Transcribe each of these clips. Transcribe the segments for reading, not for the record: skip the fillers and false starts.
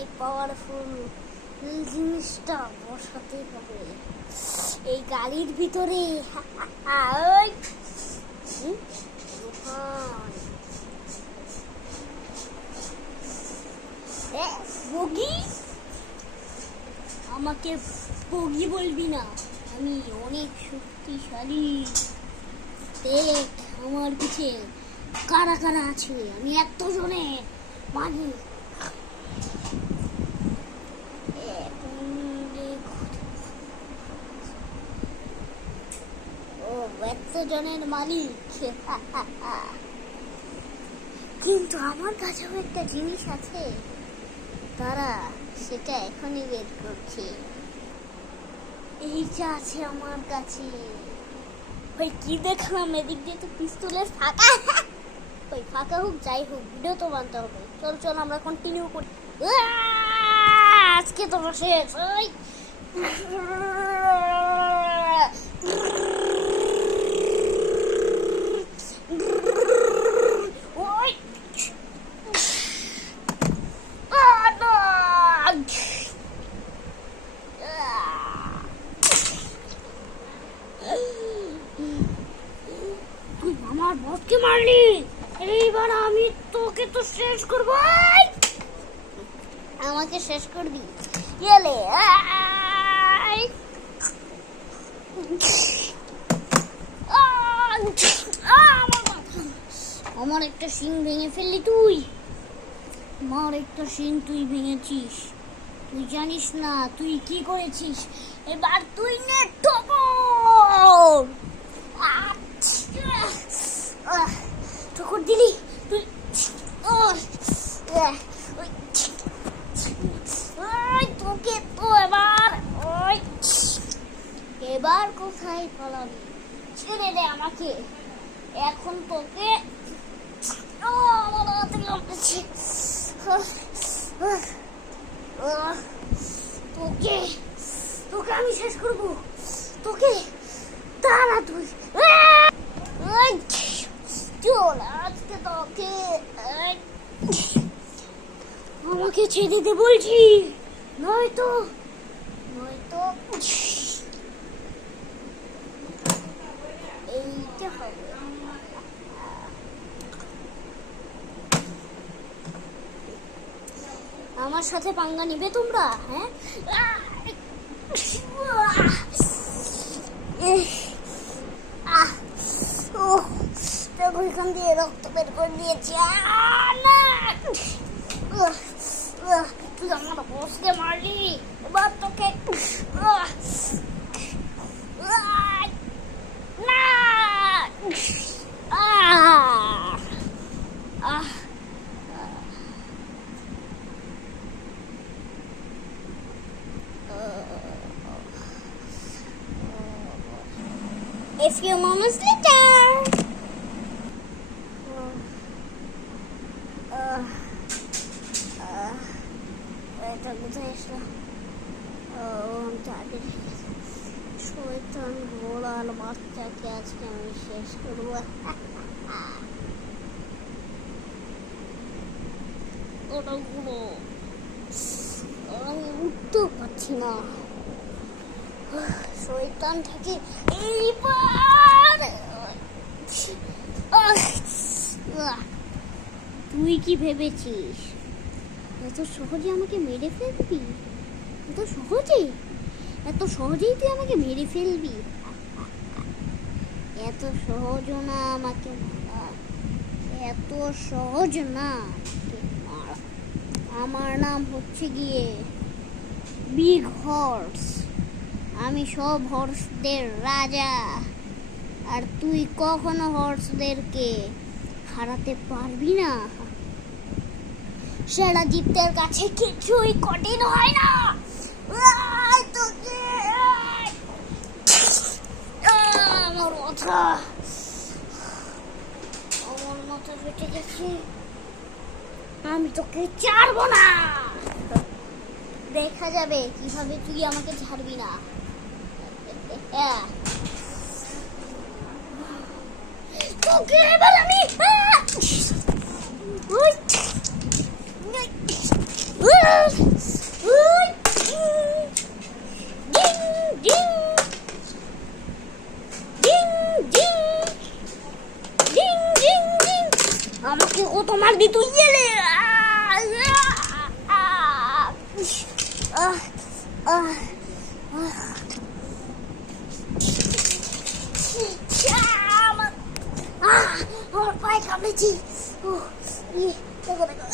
এই পাওয়ারফুল জিনিসটা বসাতে হবে এই গাড়ির ভিতরে। বগি, আমাকে বগি বলবি না, আমি অনেক শক্তিশালী। দেখ আমার পিছে কারা কারা আছে, আমি এতজনে মানি। ও এতজনের মালিক। কিন্তু আমার কাছেও একটা জিনিস আছে, তারা সেটা এখনই বের করছে। এইটা আছে আমার কাছে। ওই কি দেখলাম এদিক দিয়ে তো পিস্তলের ফাঁকা। ওই ফাঁকা হোক যাই হোক, ভিডিও তো বানতে হবে। চল চল আমরা কন্টিনিউ করি। আজকে তো শেষ। তুই আমার বসকে মারলি, এইবার আমি তোকে তো শেষ করবো। আমাকে শেষ করবি? গেলে আমার একটা শিং ভেঙে ফেললি তুই। আমার একটা শিং তুই ভেঙেছিস, তুই জানিস না তুই কি করেছিস। এবার তুই নে ঠোকর। ঠোকর দিলি তুই। তোকে তো এবার কোথায় পালাবি? ছেড়ে দে আমাকে, এখন তোকে তোকে তোকে আমি শেষ করবো। তোকে দাঁড়া তুই। চল আজকে তোকে আমাকে ছেড়ে দে বলছি, নয়তো এইটা হবে। আমার সাথে পাঙ্গা নিবে তোমরা? হ্যাঁ, ওইখান দিয়ে রক্ত বের করে দিয়েছি। তুই আমার বসকে মারলি, এবার তোকে A few moments later. এটা কোথায় আসলো? শয়তান ঘোড়ার বাচ্চাকে আজকে আমি শেষ করবো। ওটা ঘুরো, আমি উঠতেও পারছি না শয়তান থেকে। এইবার তুই কি ভেবেছিস এত সহজে আমাকে মেরে ফেলবি? এত সহজেই তুই আমাকে মেরে ফেলবি? এত সহজ না আমাকে মারা, এত সহজ না মারা। আমার নাম হচ্ছে গিয়ে বিগ হর্স, আমি সব হর্সদের রাজা, আর তুই কখনো হর্সদেরকে হারাতে পারবি না। সেরা জিতের কাছে কিছুই কঠিন হয় না। আমার মাথা ফেটে গেছে, আমি তোকে ছাড়বো না। দেখা যাবে কিভাবে তুই আমাকে ছাড়বি না। তোকে এবার আমি আহ, আহ। আমার আমার পায়ে কামড়েছি। দেখো দেখো,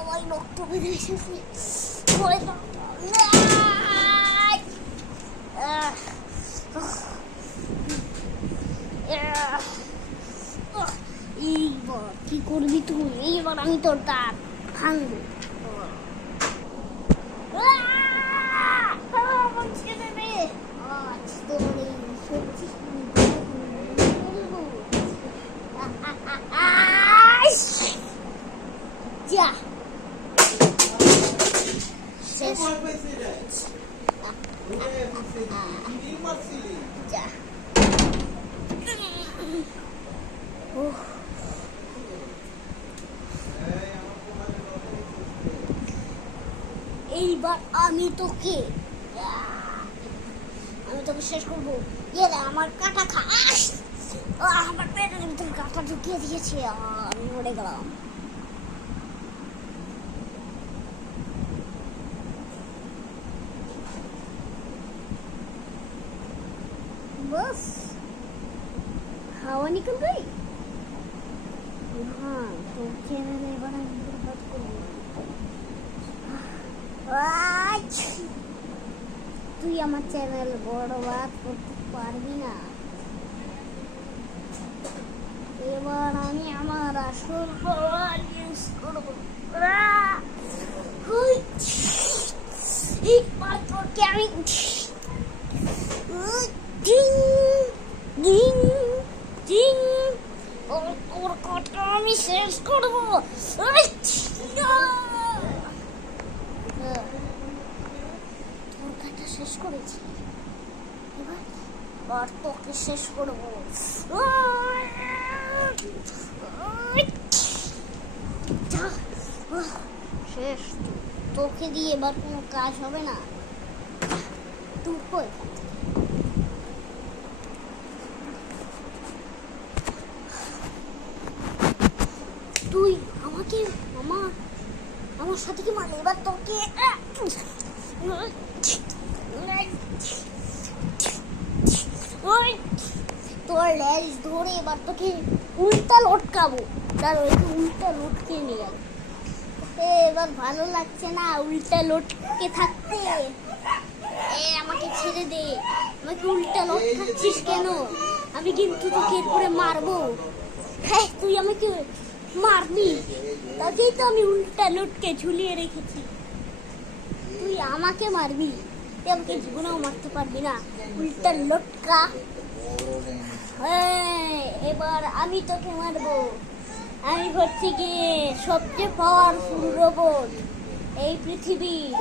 আমার রক্ত বেরিয়ে এসেছে। এইবার কি করবি তুই? এইবার আমি তোর দাঁত ভাঙবো। যা শেষ। যা এইবার আমি তোকে শেষ করবো। আমার কাটা খাস। আমার পেটের ভিতরে কাটা ঢুকিয়ে দিয়েছে, আমি মরে গেলাম। बस हवा निकल गई। हाँ तो चैनल बना बर्बाद कर তুই আমার চ্যানেল বরবাদ করতে পারবি না। এবার আমি আমার আসল পাওয়ার ইউজ করব। তোকে আমি ওর কথা আমি শেষ করবো। তোর কথা শেষ করেছি, এবার তোকে শেষ করবো। শেষ, তোকে দিয়ে এবার কোনো কাজ হবে না। তুই কই? তুই আমাকে আমার সাথে কি মানে? এবার তোকে তোর লেজ ধরে এবার তোকে উল্টা লটকাবো। তার উল্টা লটকে নিয়ে গেল। এবার ভালো লাগছে না উল্টা লটকে থাকতে। আমাকে ছেড়ে দে। আমাকে উল্টা লটকাচ্ছিস কেন? আমি কিন্তু তোকে এরপরে মারবো। হ্যাঁ তুই আমাকে মারবি, তাকেই তো আমি উল্টা লটকে ঝুলিয়ে রেখেছি। তুই আমাকে মারবি, তুই আমাকে জীবনেও মারতে পারবি না উল্টা লটকা। হ্যাঁ এবার আমি তোকে মারবো। আমি হচ্ছে গিয়ে সবচেয়ে পাওয়ারফুল রোবট এই পৃথিবীর।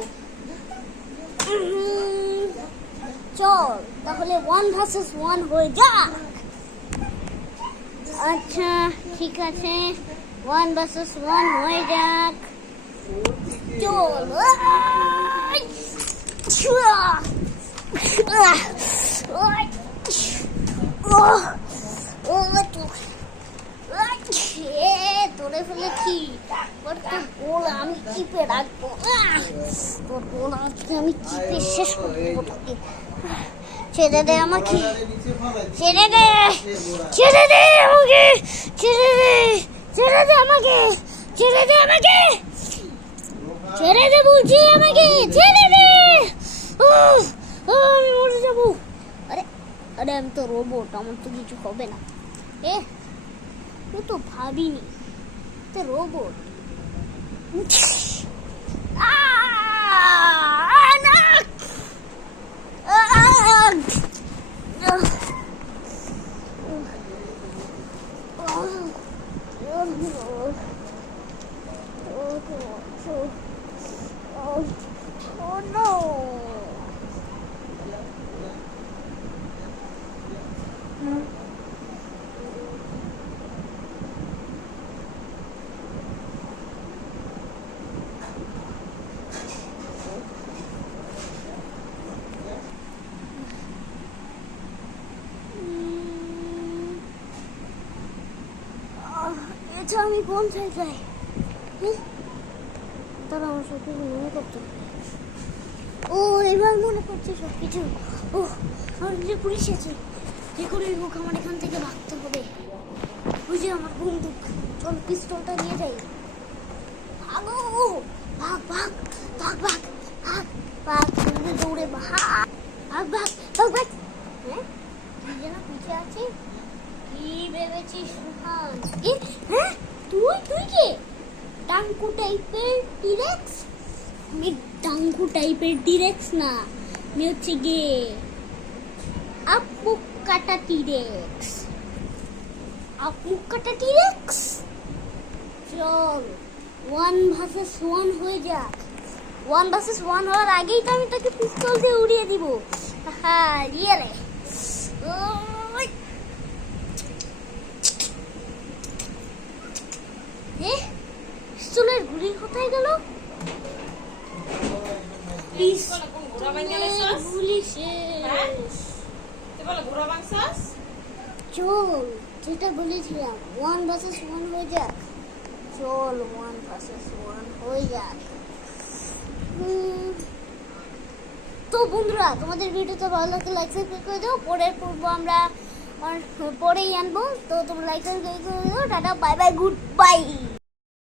চল তাহলে 1 vs 1 হয়ে যাক। আচ্ছা ঠিক আছে, 1 vs 1 হয়ে যাক। চল। তোরে ফেলেছি, তোর গোলা আমি চিপে রাখবো। তোর গোলা আমি চিপে শেষ করবো তোকে। ছেড়ে দে আমাকে, ছেড়ে দে, ছেড়ে দে আমাকে, ছেড়ে দে, ছেড়ে দে আমাকে, ছেড়ে দে আমাকে, ছেড়ে দে বলছি আমাকে, ছেড়ে দে। আমি মরে যাবো। আরে আরে আমি তো রোবট, আমার তো কিছু হবে না। তুই তো ভাবিনি তো রোবট। Oh no! আচ্ছা আমি কোন জায়গায়? তারা আমার সব কিছু মনে করতো। ও এবার মনে পড়ছে সব কিছু। ও আমার যে পুলিশ আছে, যে করে হোক আমার এখান থেকে ভাগতে হবে। ওই যে আমার বন্দুক, চল পিস্তলটা নিয়ে যাই। ভাগো, ভাগ ভাগ ভাগ ভাগ ভাগ ভাগ, দৌড়ে দৌড়ে ভাগ ভাগ ভাগ ভাগ ভাগ। হ্যাঁ কি যেন পিছিয়ে আছে? কি ভেবেছিস সুহান? হ্যাঁ তুই তুই কে? ডাঙ্কু টাইপের টিরেক্স? আমি ডাঙ্কু টাইপের টিরেক্স না, আমি হচ্ছে গে আপু কাটা টিরেক্স। আপু কাটা টিরেক্স, চল 1 ভার্সেস 1 হয়ে যাক। 1 ভার্সেস 1 হওয়ার আগেই তো আমি তাকে পিস্তল দিয়ে উড়িয়ে দিব। হ্যাঁ রিয়েলে পিস্তলের গুলি কোথায় গেল? গুলি শেষ। চল যেটা বলেছিলাম 1 ভার্সেস 1 হয়ে যাক। চল 1 ভার্সেস 1 হয়ে যাক। তো বন্ধুরা, তোমাদের ভিডিওটা ভালো লাগলে লাইক সাবস্ক্রাইব করে দাও। পরের পর্ব আমরা পরেই আনবো, তো তোমরা লাইক সাবস্ক্রাইব করে দাও। Tata bye bye, good bye.